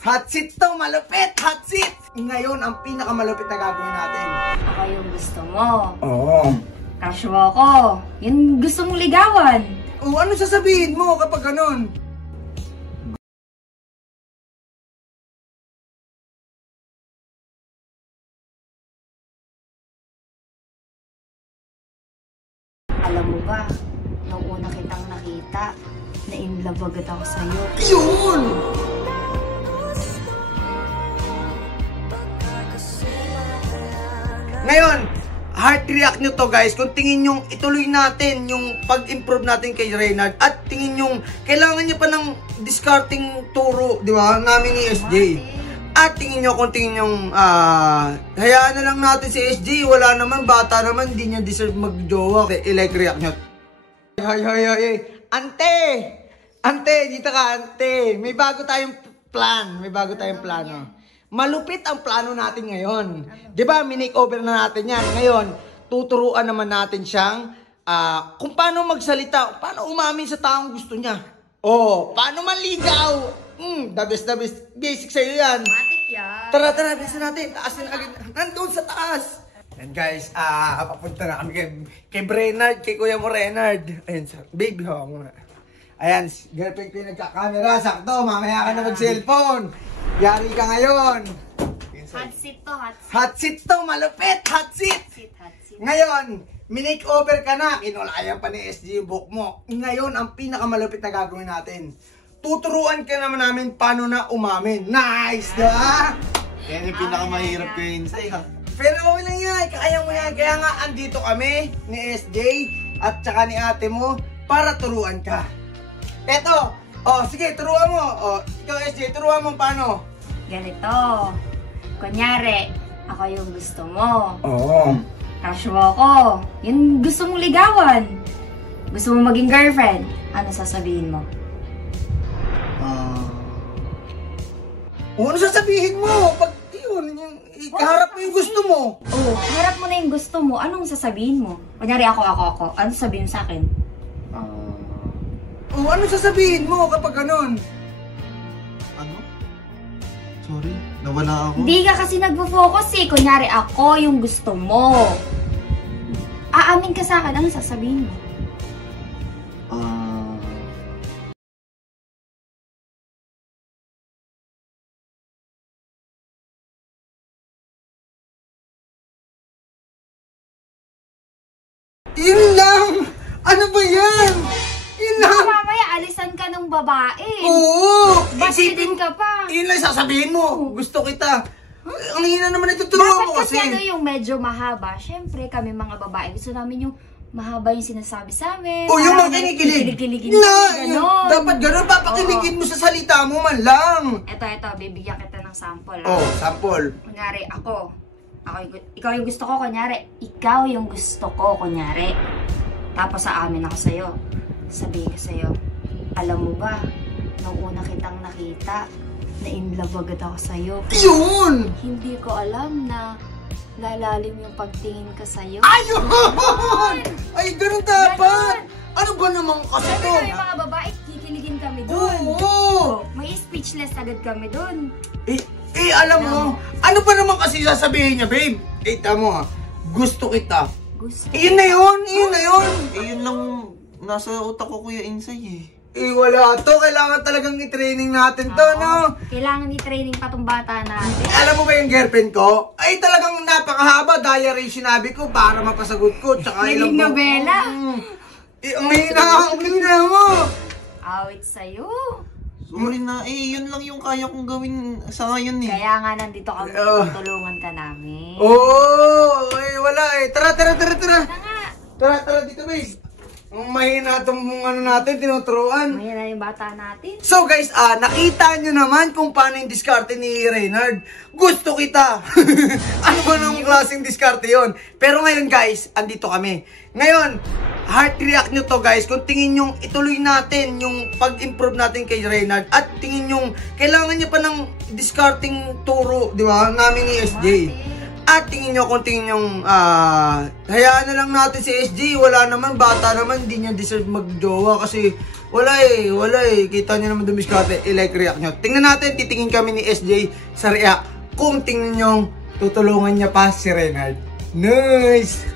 Hot seat to, malupit! Hot seat! Ngayon, ang pinakamalupit na gagawin natin. Ako yung gusto mo. Oo. Crush mo ako. Yung gusto mong ligawan. O, ano sasabihin mo kapag ganun? Alam mo ba, nung una kitang nakita, na-inlove agad ako sa'yo. Yun! Ngayon, heart react nyo to guys. Kung tingin nyo ituloy natin yung pag-improve natin kay Reynard at tingin nyo kailangan nyo pa ng discarding turo, di ba, namin ni SJ. At tingin nyo kung tingin nyo hayaan na lang natin si SJ, wala naman, bata naman, hindi niya deserve mag-jowa. I-like react nyo. Hoy. Ante, dito ka ante. May bago tayong plan, plano. Malupit ang plano natin ngayon. 'Di ba? Minake-over na natin 'yan. Ngayon, tuturuan naman natin siyang kung paano magsalita, paano umamin sa taong gusto niya. Oh, paano manligaw? The best basic sa iyo 'yan. Matik yan. Tara, bilisan natin. Taasin agad. Nandun sa taas. And guys, papunta na kami kay Reynard, kay Kuya mo Reynard. Ayun, baby ho muna. Ayan, girlfriend ko yung nagka-camera. Sakto, mamaya ka na mag-cellphone. Yari ka ngayon. Hot seat to, hot seat. Hot seat to, malupit. Hot seat. Hot seat. Ngayon, minake over ka na. Kinulayan pa ni SG yung book mo. Ngayon, ang pinakamalupit na gagawin natin. Tuturuan ka naman namin paano na umamin. Nice, diba? Yan yung pinakamahirap ko yun sa'yo. Pero okay lang yan. Kaya mo yan. Kaya nga, andito kami ni SJ at saka ni ate mo para turuan ka. Eto, sige, turuan mo. Ikaw SJ, turuan mo paano? Ganito. Kunyari, ako yung gusto mo. Oo. Crush mo ako. Yung gusto mong ligawan. Gusto mo maging girlfriend. Ano sasabihin mo? Ano sasabihin mo? Pag yun, ikaharap mo yung gusto mo. Oo, harap mo na yung gusto mo. Anong sasabihin mo? Kunyari ako. Ano sasabihin mo sa akin? Ano sasabihin mo kapag ganun? Ano? Sorry, nawala ako. Hindi ka kasi nagpo-focus eh. Kunyari ako yung gusto mo. Aamin ka sa akin. Anong sasabihin mo? Yun lang! Ano ba yan? Yun lang! Mamaya alisan ka ng babae. Oo! Basidin ka pa. Yun lang sasabihin mo. Gusto kita. Ang hina naman ituturuan mo kasi. Dapat kasi yung medyo mahaba. Siyempre kami mga babae. Gusto namin yung mahaba yung sinasabi sa amin. Yung mga kinikilig. Dapat ganun. Papakiligin mo sa salita mo man lang. Ito. Bibigyan kita ng sample. Sample. Kunyari, ikaw yung gusto ko, kunyari. Ikaw yung gusto ko, kunyari. Tapos aamin ako sa'yo. Sabihin ko sa'yo, alam mo ba, nung una kitang nakita, na-inlove agad ako sa'yo. Yun! Hindi ko alam na lalalim yung pagtingin ko sa'yo. Ayun! Ay, ganun dapat! Ano ba naman kasi Sabi to? kami mga babae, kikiligin kami dun. Oo! May speechless agad kami dun. Alam mo, ano pa naman kasi sasabihin niya, babe? Tama, gusto kita. Gusto. Yun na yun! Yun lang nasa utak ko, Kuya Insay Wala to. Kailangan talagang i-training natin to, no? Kailangan i-training pa tong bata natin. Alam mo ba yung girlfriend ko? Ay talagang napakahaba. Diary sinabi ko para mapasagot ko. Tsaka Naging nobela. Ang hina mo. Awit sa'yo. Sorry na, yun lang yung kaya kong gawin sa ngayon eh. Kaya nga nandito kami, tutulungan ka namin. Wala eh. Tara. Tara dito, babe. Mahina itong natin, tinuturuan. Mahina yung bata natin. So guys, nakita nyo naman kung paano yung diskarte ni Reynard. Gusto kita. Ano ba nung klaseng diskarte yun? Pero ngayon guys, andito kami. Ngayon, heart react nyo to guys. Kung tingin nyo ituloy natin yung pag-improve natin kay Reynard at tingin nyo kailangan nyo pa ng discarding turo, di ba, namin ni SJ. At tingin nyo kung tingin nyo, hayaan na lang natin si SJ. Wala naman, bata naman, hindi niya deserve magjowa kasi wala eh. Kita nyo naman dumiskarte, i-like react nyo. Tingnan natin, titingin kami ni SJ sa react kung tingin nyo tutulungan niya pa si Reynard. Nice!